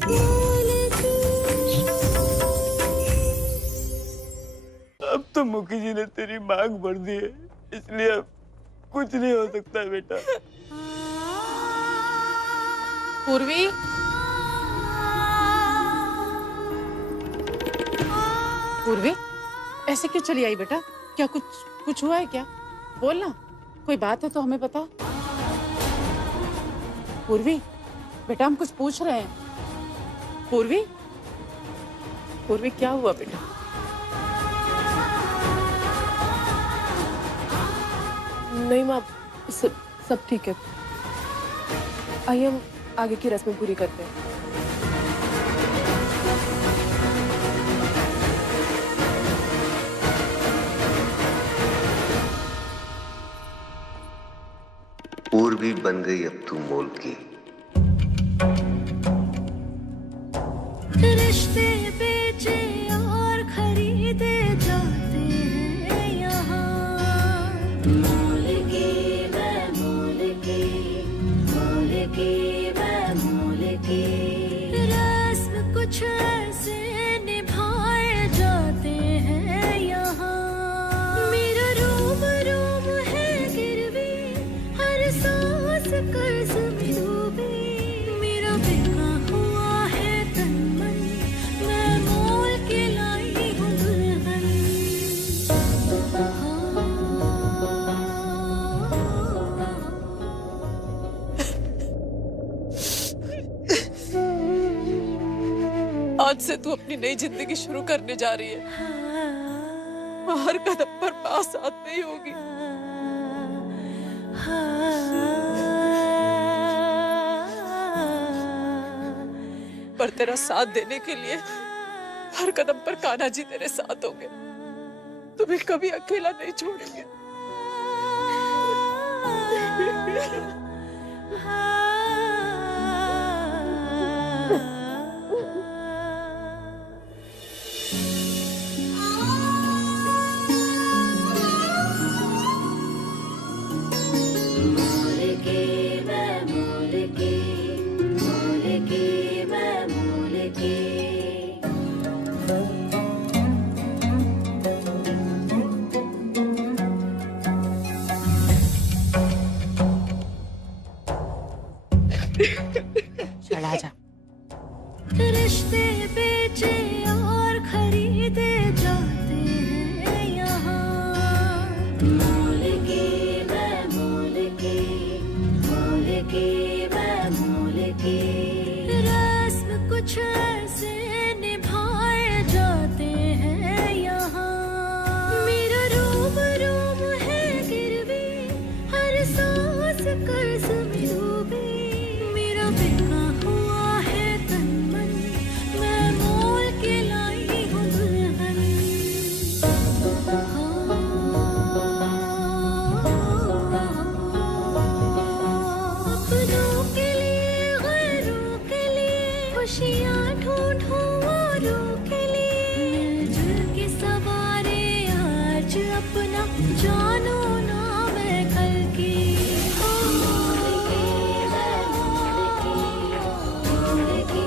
अब तो मुखी जी ने तेरी मांग भर दी है, इसलिए अब कुछ नहीं हो सकता बेटा। पूर्वी, पूर्वी, ऐसे क्यों चली आई बेटा? क्या कुछ हुआ है क्या? बोल ना, कोई बात है तो हमें बता। पूर्वी, बेटा हम कुछ पूछ रहे हैं। पूर्वी, पूर्वी क्या हुआ बेटा? नहीं माँ, सब ठीक है। आइए हम आगे की रस्में पूरी करते हैं। पूर्वी बन गई अब तू मोल की। रिश्ते बेचे और खरीदे जाते हैं यहाँ। मोल की मैं मोल की, मोल की मैं मोल की। रस्म कुछ ऐसे निभाए जाते हैं यहाँ। मेरा रोम रोम है गिरवी, हर सांस कर्ज में डूबी। मेरा बिका हुआ है तन मन, मैं मोल के लाई हूँ दुल्हन। आज से तू अपनी नई जिंदगी शुरू करने जा रही है। हर कदम पर माँ साथ नहीं होगी, पर तेरा साथ देने के लिए हर कदम पर कान्हा जी तेरे साथ होंगे। तुम्हें कभी अकेला नहीं छोड़ेंगे। मोल की मैं मोल की, मोल की मैं मोल की। चला जा। रिश्ते बेचे और खरीदे जाते हैं यहाँ। मोल की मैं मोल की, मोल की मैं मोल की। रस्म कुछ ऐसे निभाए जाते हैं यहाँ। मेरा रोम रोम है गिरवी, हर सांस कर्ज में डूबी। मेरा बिका हुआ है तन मन, मैं मोल के लाई हूँ दुल्हन। अपनों के लिए गैरों के लिए खुशियाँ ढूंढूं औरों के लिए। मिलजुल के सवारे आज अपना, जानो ना मैं कल की। मोल की मैं मोल की, मोल की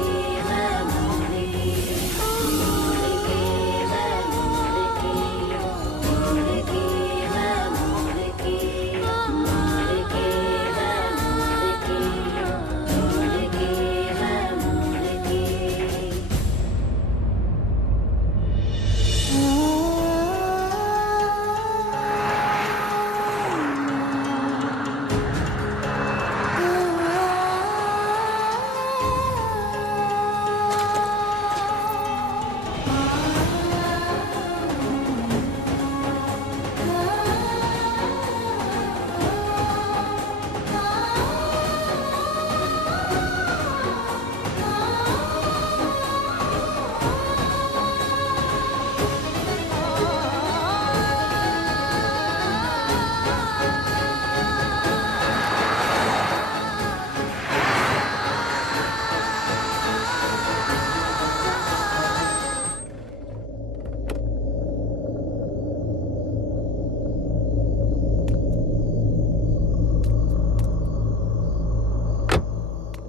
मैं मोल की। मोल की मैं मोल की, मोल की मैं मोल की। मोल की मैं मोल की, मोल की मैं मोल की।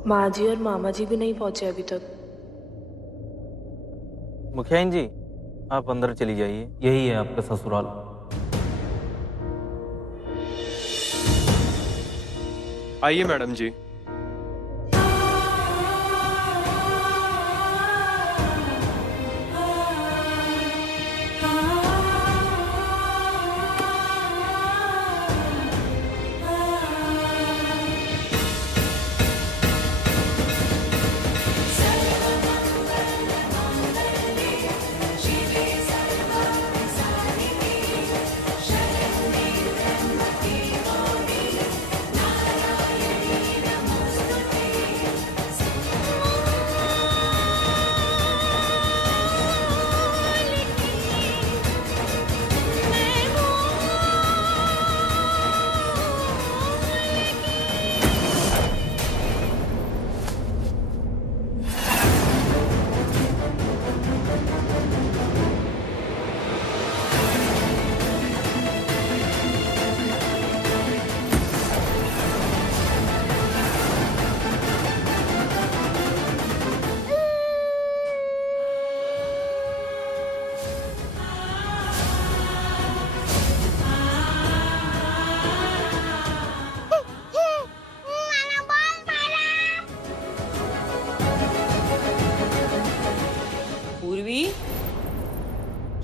माँ जी और मामा जी भी नहीं पहुंचे अभी तक। मुखियाइन जी, आप अंदर चली जाइए, यही है आपका ससुराल। आइए मैडम जी। पूर्वी,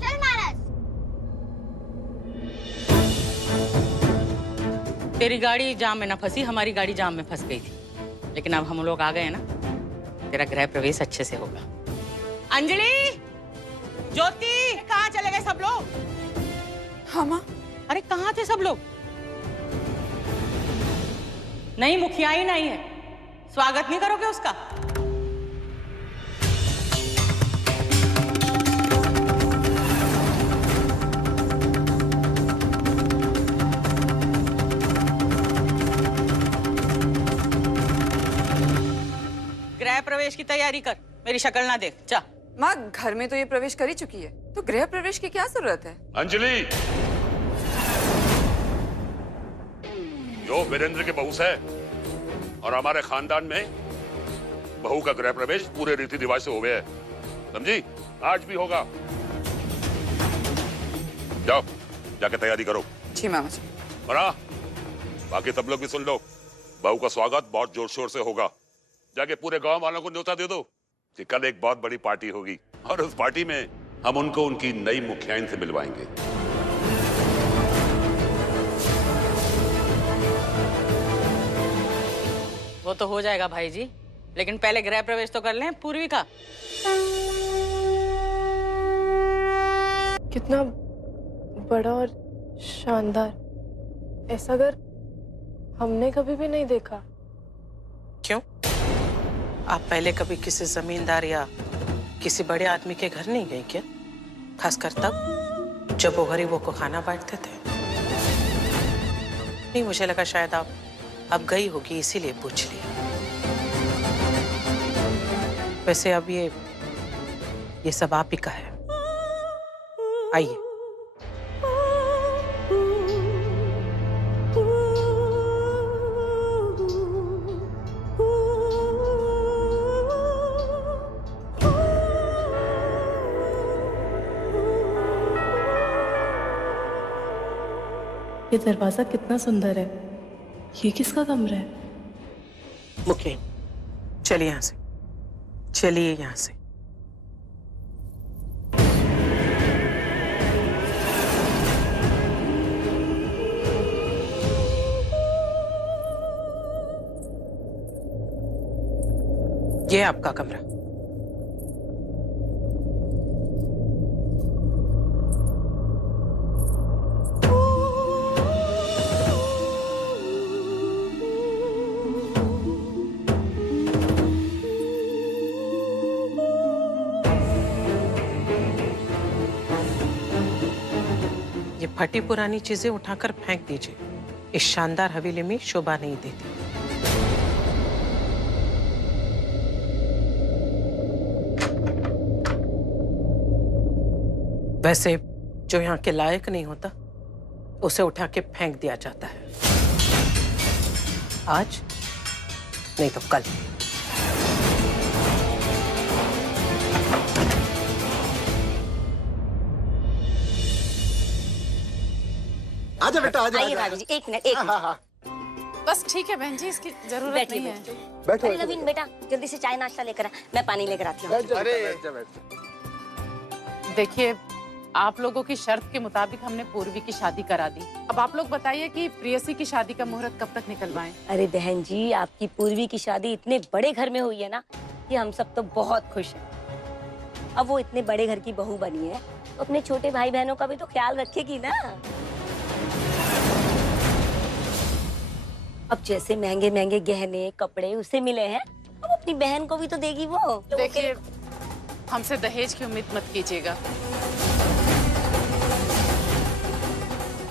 चल महाराज। तेरी गाड़ी जाम में न फंसी, हमारी गाड़ी जाम में फंस गई थी, लेकिन अब हम लोग आ गए ना, तेरा गृह प्रवेश अच्छे से होगा। अंजलि, ज्योति, कहाँ चले गए सब लोग? हाँ माँ। अरे कहाँ थे सब लोग? नहीं, मुखिया ही नहीं है, स्वागत नहीं करोगे उसका? गृह प्रवेश की तैयारी कर, मेरी शक्ल ना देख, जा। माँ, घर में तो ये प्रवेश कर ही चुकी है, तो गृह प्रवेश की क्या जरूरत है? अंजलि, जो वीरेंद्र के बहू है और हमारे खानदान में बहू का गृह प्रवेश पूरे रीति रिवाज से हो गया है, समझी? आज भी होगा। जाओ, जाके तैयारी करो। जी मामा जी। और हाँ, बाकी सब लोग भी सुन लो, बहू का स्वागत बहुत जोर शोर से होगा। जाके पूरे गांव वालों को न्योता दे दो कि कल एक बहुत बड़ी पार्टी होगी और उस पार्टी में हम उनको उनकी नई मुखियाइन से मिलवाएंगे। वो तो हो जाएगा भाई जी, लेकिन पहले गृह प्रवेश तो कर लें पूर्वी का। कितना बड़ा और शानदार, ऐसा घर हमने कभी भी नहीं देखा। क्यों? आप पहले कभी किसी जमींदार या किसी बड़े आदमी के घर नहीं गई क्या? खासकर तब जब वो गरीबों को खाना बांटते थे। नहीं, मुझे लगा शायद आप अब गई होगी, इसीलिए पूछ लिया। वैसे अब ये सब आप ही का है। आइए। ये दरवाजा कितना सुंदर है। ये किसका कमरा है? मुखिया, चलिए यहाँ से, चलिए यहाँ से। ये आपका कमरा। ये फटी पुरानी चीजें उठाकर फेंक दीजिए, इस शानदार हवेली में शोभा नहीं देती। वैसे जो यहाँ के लायक नहीं होता उसे उठा के फेंक दिया जाता है, आज नहीं तो कल। आजा बेटा आजा। आइए भाभी जी, एक मिनट, एक मिनट। हाँ। बस ठीक है बहन जी, इसकी जरूरत बैठिए, नहीं है। बैठो। अरे नवीन बेटा, जल्दी से चाय नाश्ता लेकर आ, मैं पानी लेकर आती हूँ। देखिए, आप लोगों की शर्त के मुताबिक हमने पूर्वी की शादी करा दी। अब आप लोग बताइए कि प्रेयसी की शादी का मुहूर्त कब तक निकलवाएं? अरे बहन जी, आपकी पूर्वी की शादी इतने बड़े घर में हुई है ना कि हम सब तो बहुत खुश हैं। अब वो इतने बड़े घर की बहू बनी है तो अपने छोटे भाई बहनों का भी तो ख्याल रखेगी ना। अब जैसे महंगे महंगे गहने कपड़े उसे मिले हैं, अब अपनी बहन को भी तो देगी वो। देखिए, हमसे दहेज की उम्मीद मत कीजिएगा।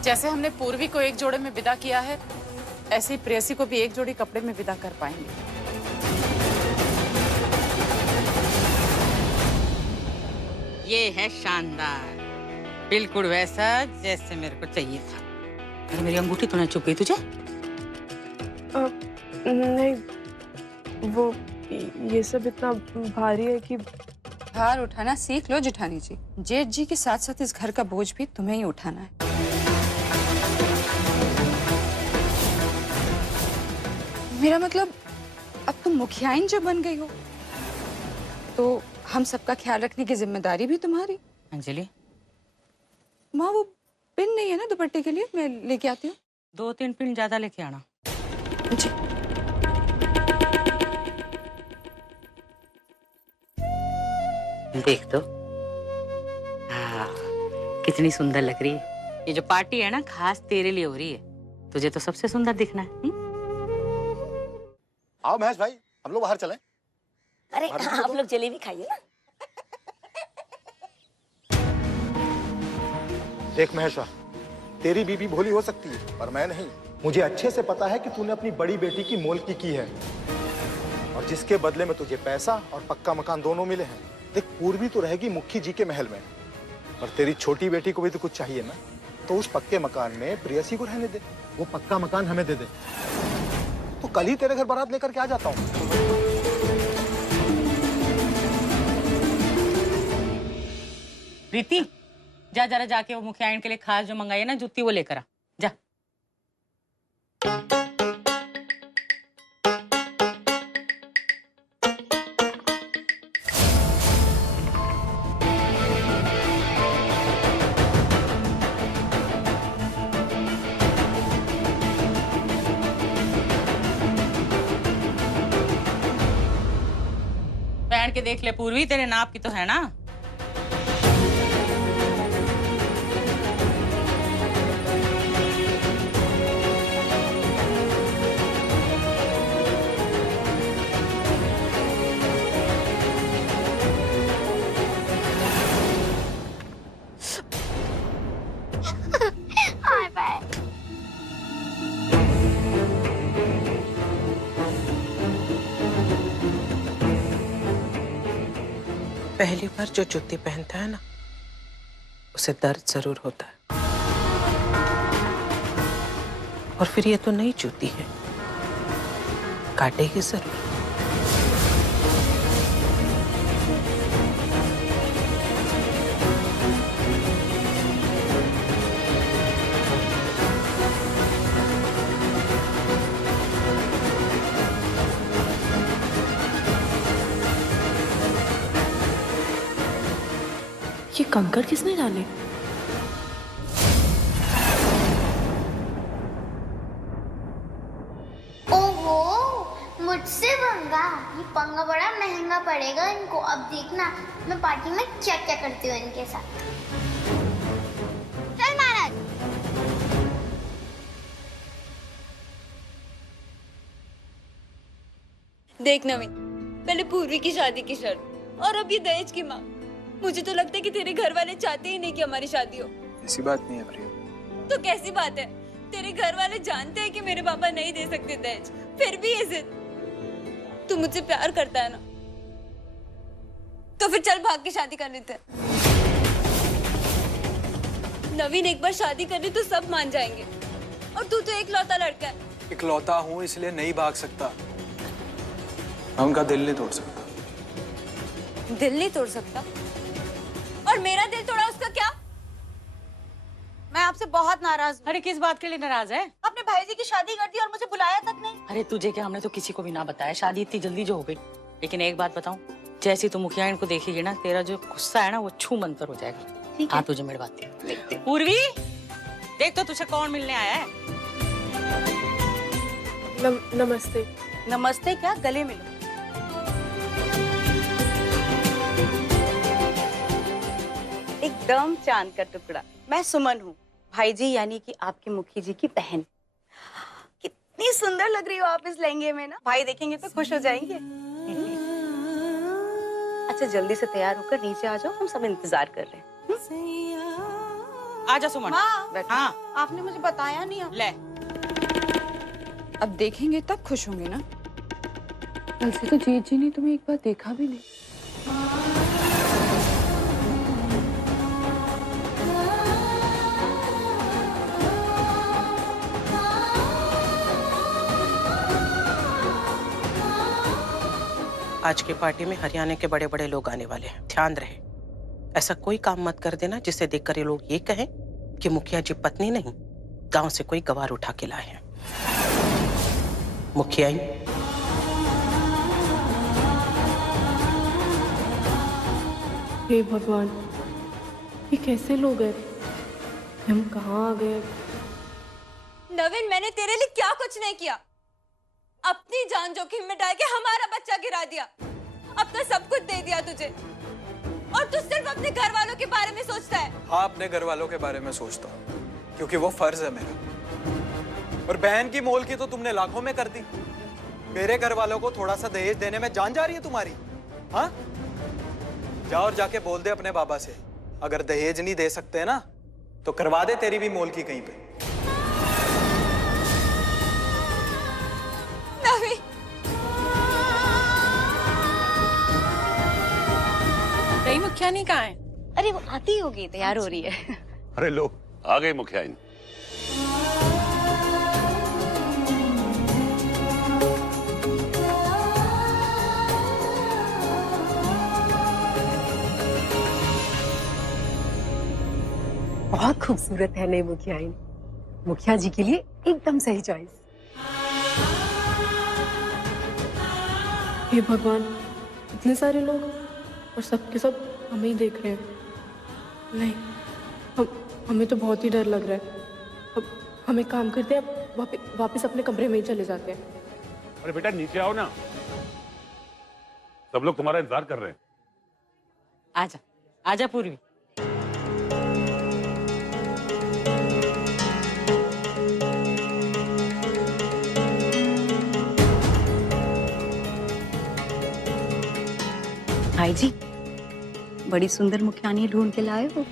जैसे हमने पूर्वी को एक जोड़े में विदा किया है, ऐसे ही प्रेयसी को भी एक जोड़ी कपड़े में विदा कर पाएंगे। ये है शानदार, बिल्कुल वैसा जैसे मेरे को चाहिए था। अरे मेरी अंगूठी तो नहीं चुप गई तुझे? नहीं, वो ये सब इतना भारी है कि भार उठाना सीख लो जेठानी जी। जेठ जी के साथ साथ इस घर का बोझ भी तुम्हें ही उठाना है। मेरा मतलब, अब तुम मुखियाइन जब बन गई हो तो हम सबका ख्याल रखने की जिम्मेदारी भी तुम्हारी। अंजलि, माँ वो पिन नहीं है ना दुपट्टे के लिए, मैं लेके आती हूँ। 2-3 पिन ज्यादा लेके आना। जी। देख तो, हाँ, कितनी सुंदर लग रही है। ये जो पार्टी है ना, खास तेरे लिए हो रही है। तुझे तो सबसे सुंदर दिखना है। आओ महेश भाई, हम लोग बाहर चलें। अरे आप लोग जलेबी खाइए ना। देख महेश्वर, तेरी बीबी भोली हो सकती है पर मैं नहीं। मुझे अच्छे से पता है कि तूने अपनी बड़ी बेटी की मोलकी की है और जिसके बदले में तुझे पैसा और पक्का मकान दोनों मिले हैं। देख, पूर्वी तो रहेगी मुखी जी के महल में, पर तेरी छोटी बेटी को भी तो कुछ चाहिए ना। तो उस पक्के मकान में प्रेयसी को रहने दे, वो पक्का मकान हमें दे दे। तो कल ही तेरे घर बारात लेकर के आ जाता हूँ। प्रीति, जा जरा जाके वो मुखियाइन के लिए खास जो मंगाई है ना जुत्ती, वो लेकर आ जा। पहन के देख ले पूर्वी, तेरे नाप की तो है ना। पहली बार जो जूती पहनता है ना, उसे दर्द जरूर होता है। और फिर ये तो नई जूती है, काटेगी जरूर। ये कंकड़ किसने डाले? ओहो, मुझसे पंगा। ये पंगा बड़ा महंगा पड़ेगा इनको। अब देखना मैं पार्टी में क्या क्या करती हूँ इनके साथ। चल महाराज। देख नवीन, पहले पूर्वी की शादी की शर्त और अब ये दहेज की मांग। मुझे तो लगता है कि तेरे घर वाले चाहते ही नहीं कि हमारी शादी हो। ऐसी बात नहीं है प्रिया। तो कैसी बात है? तेरे घर वाले जानते हैं कि मेरे पापा नहीं दे सकते दहेज, फिर भी ये जिद। तू मुझसे प्यार करता है ना, तो फिर चल भाग के शादी कर लेते हैं। नवीन, एक बार शादी कर ली तो सब मान जाएंगे, और तू तो इकलौता लड़का है। इकलौता हूँ इसलिए नहीं भाग सकता। मैं उनका दिल नहीं तोड़ सकता। दिल नहीं तोड़ सकता? और मेरा दिल तोड़ा उसका क्या? मैं आपसे बहुत नाराज हूँ। अरे किस बात के लिए नाराज है? आपने भाई जी की शादी कर दी और मुझे बुलाया तक नहीं। अरे तुझे क्या, हमने तो किसी को भी ना बताया, शादी इतनी जल्दी जो हो गई। लेकिन एक बात बताऊं, जैसी तू मुखिया इनको देखेगी ना, तेरा जो गुस्सा है ना वो छू मंतर हो जाएगा। हाँ तुझे मेरी बात है। पूर्वी देख तो तुझे कौन मिलने आया है। नमस्ते। नमस्ते क्या, गले मिलो। एकदम चांद का टुकड़ा। मैं सुमन हूँ, भाई जी यानी कि आपके मुखी जी की बहन। कितनी सुंदर लग रही हो आप इस लहंगे में ना, भाई देखेंगे तो खुश हो जाएंगे। अच्छा जल्दी से तैयार होकर नीचे आ जाओ, हम सब इंतजार कर रहे हैं। आजा सुमन। हाँ आपने मुझे बताया नहीं। ले अब देखेंगे तब खुश होंगे ना। कल से तो जीत जी ने तुम्हें एक बार देखा भी नहीं। आज की पार्टी में हरियाणा के बड़े बड़े लोग आने वाले हैं, ध्यान रहे। ऐसा कोई काम मत कर देना जिससे देखकर ये लोग ये कहें कि मुखिया जी पत्नी नहीं, गांव से कोई गवार उठा के लाए हैं। मुखिया ही हे भगवान, ये कैसे लोग हैं? हम कहाँ आ गए? नवीन मैंने तेरे लिए क्या कुछ नहीं किया। अपनी जान जोखिम में डाल के हमारा बच्चा गिरा दिया। अब तो सब कुछ दे दिया तुझे और तू सिर्फ अपने घर वालों के बारे में सोचता है। हाँ अपने घर वालों के बारे में सोचता हूँ क्योंकि वो फर्ज है मेरा। और बहन की मोल की तो तुमने लाखों में कर दी। मेरे घर वालों को थोड़ा सा दहेज देने में जान जा रही है तुम्हारी? हाँ जाओ और जाके बोल दे अपने बाबा से, अगर दहेज नहीं दे सकते ना तो करवा दे तेरी भी मोल की कहीं पे। नहीं मुखिया नहीं कहाँ है? अरे वो आती होगी, तैयार हो रही है। अरे लो आ गई मुखियाइन। बहुत खूबसूरत है नई मुखियाइन। मुखिया जी के लिए एकदम सही चॉइस। हे भगवान, इतने सारे लोग और सबके सब हमें ही देख रहे हैं। नहीं, हमें तो बहुत ही डर लग रहा है। अब हमें काम करते हैं, अब वापस अपने कमरे में ही चले जाते हैं। अरे बेटा नीचे आओ ना, सब लोग तुम्हारा इंतजार कर रहे हैं। आजा आजा पूर्वी। भाई जी बड़ी सुंदर मुखियानी ढूंढ के लाए हो।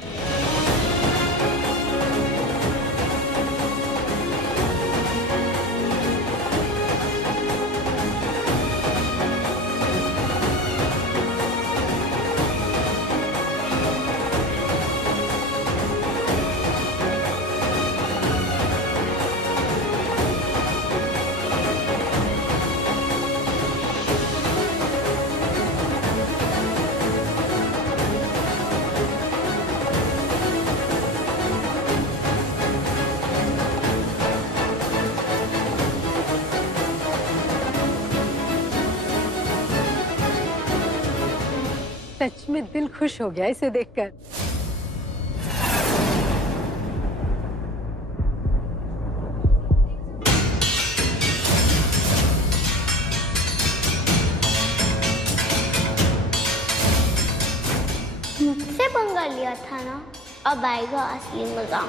सच में दिल खुश हो गया इसे देखकर। मुझसे पंगा लिया था ना, अब आएगा असली मजा।